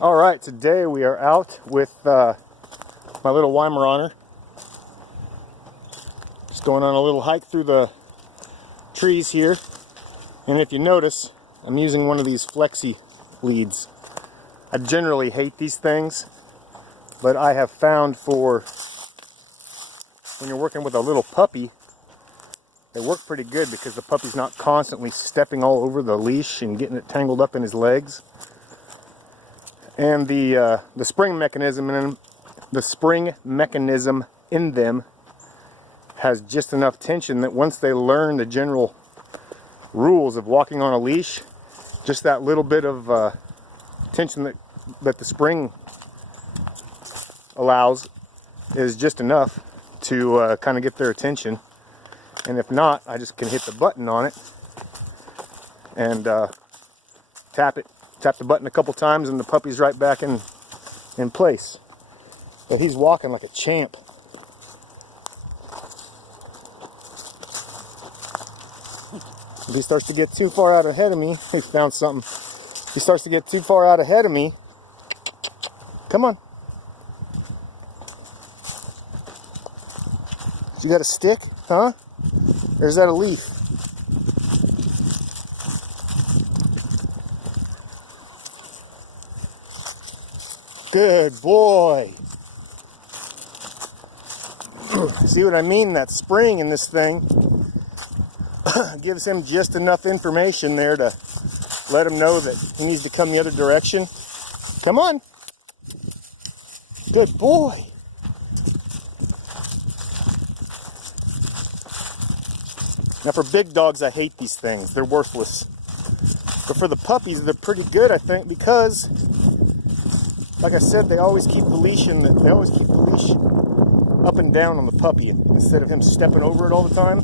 All right, today we are out with my little Wiemeraner. Just going on a little hike through the trees here. And if you notice, I'm using one of these flexi leads. I generally hate these things, but I have found for when you're working with a little puppy, they work pretty good because the puppy's not constantly stepping all over the leash and getting it tangled up in his legs. And the spring mechanism in them has just enough tension that once they learn the general rules of walking on a leash, just that little bit of tension that the spring allows is just enough to kind of get their attention. And if not, I just can hit the button on it and tap the button a couple times, and the puppy's right back in place. But he's walking like a champ. If he starts to get too far out ahead of me, he found something. If he starts to get too far out ahead of me, come on. You got a stick, huh? Or is that a leaf? Good boy. See what I mean? That spring in this thing gives him just enough information there to let him know that he needs to come the other direction. Come on. Good boy. Now for big dogs, I hate these things. They're worthless. But for the puppies, they're pretty good, I think, because like I said, they always keep the leash up and down on the puppy instead of him stepping over it all the time.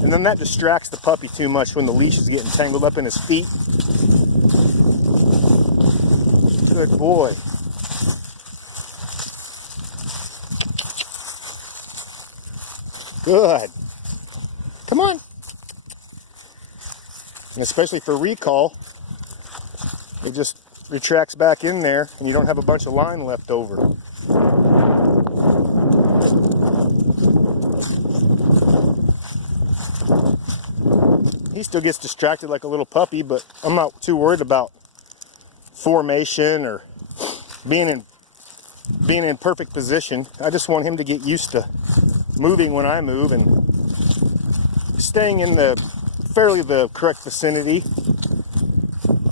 And then that distracts the puppy too much when the leash is getting tangled up in his feet. Good boy. Good. Come on. And especially for recall, it just retracts back in there and you don't have a bunch of line left over. He still gets distracted like a little puppy, but I'm not too worried about formation or being in perfect position. I just want him to get used to moving when I move and staying in the correct vicinity.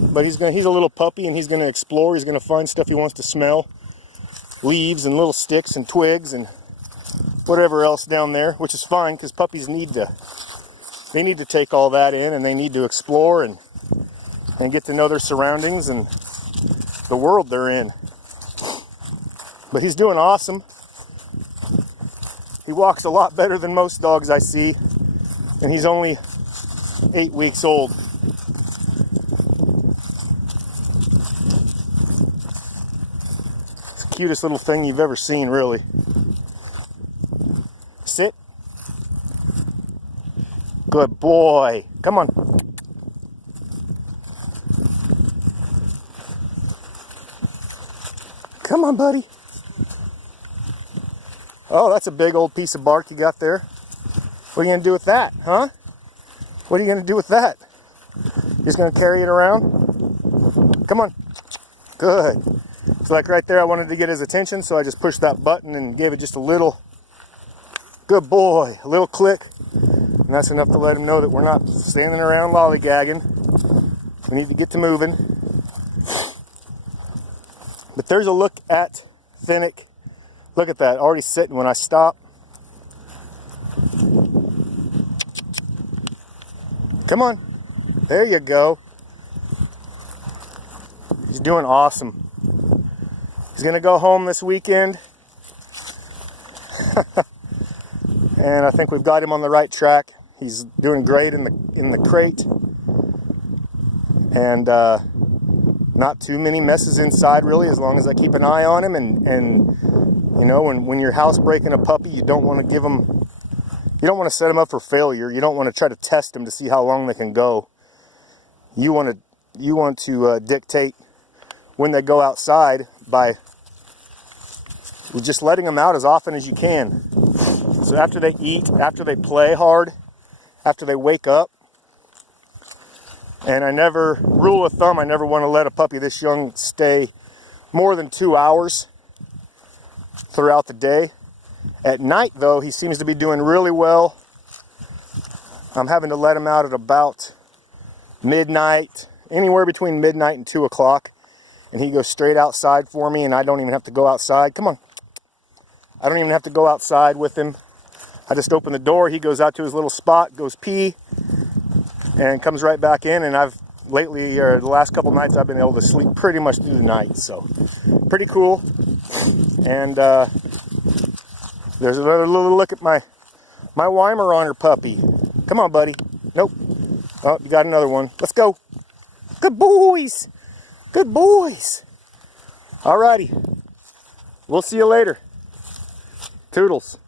But he's a little puppy and he's going to explore. He's going to find stuff he wants to smell. Leaves and little sticks and twigs and whatever else down there, which is fine because puppies need to take all that in, and they need to explore and get to know their surroundings and the world they're in. But he's doing awesome. He walks a lot better than most dogs I see, and he's only 8 weeks old. It's the cutest little thing you've ever seen, really. Sit. Good boy. Come on. Come on, buddy. Oh, that's a big old piece of bark you got there. What are you going to do with that, huh? What are you going to do with that? You're just going to carry it around? Come on. Good. So like right there, I wanted to get his attention, so I just pushed that button and gave it just a little, good boy, a little click. And that's enough to let him know that we're not standing around lollygagging. We need to get to moving. But there's a look at Finnick. Look at that, already sitting when I stop. Come on. There you go. He's doing awesome. He's going to go home this weekend. And I think we've got him on the right track. He's doing great in the crate. And not too many messes inside, really, as long as I keep an eye on him. And you know, when you're housebreaking a puppy, you don't want to give him, you don't want to set him up for failure. You don't want to try to test him to see how long they can go. You want to dictate when they go outside by just letting them out as often as you can. So after they eat, after they play hard, after they wake up, and rule of thumb, I never want to let a puppy this young stay more than 2 hours throughout the day. At night, though, he seems to be doing really well. I'm having to let him out at about midnight, anywhere between midnight and 2 o'clock. And he goes straight outside for me, and I don't even have to go outside. Come on. I don't even have to go outside with him. I just open the door, he goes out to his little spot, goes pee, and comes right back in. And I've lately, or the last couple nights, I've been able to sleep pretty much through the night. So, pretty cool. And there's another little look at my Wiemeraner puppy. Come on, buddy. Nope. Oh, you got another one. Let's go. Good boys. Good boys. Alrighty. We'll see you later. Toodles.